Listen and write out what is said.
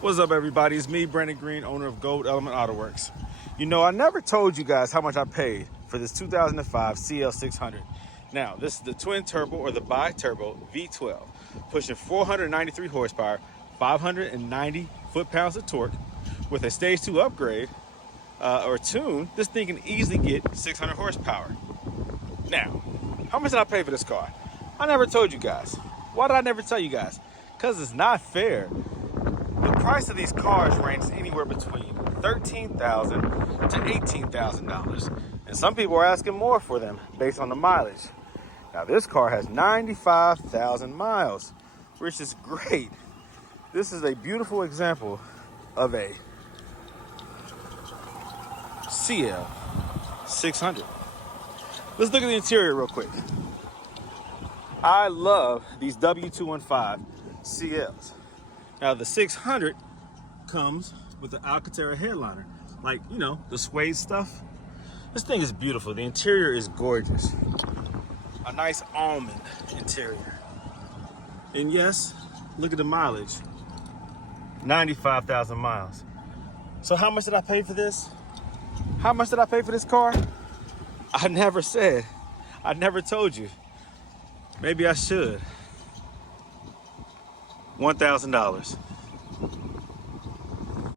What's up, everybody? It's me, Brandon Green, owner of Gold Element Autoworks. You know, I never told you guys how much I paid for this 2005 CL600. Now, this is the twin turbo or the bi-turbo V12, pushing 493 horsepower, 590 foot-pounds of torque. With a stage 2 upgrade or tune, this thing can easily get 600 horsepower. Now, how much did I pay for this car? I never told you guys. Why did I never tell you guys? Because it's not fair. The price of these cars ranges anywhere between $13,000 to $18,000. And some people are asking more for them based on the mileage. Now this car has 95,000 miles, which is great. This is a beautiful example of a CL600. Let's look at the interior real quick. I love these W215 CLs. Now the 600 comes with the Alcantara headliner, like, you know, the suede stuff. This thing is beautiful. The interior is gorgeous. A nice almond interior. And yes, look at the mileage. 95,000 miles. So how much did I pay for this? How much did I pay for this car? I never said. I never told you. Maybe I should. $1,000.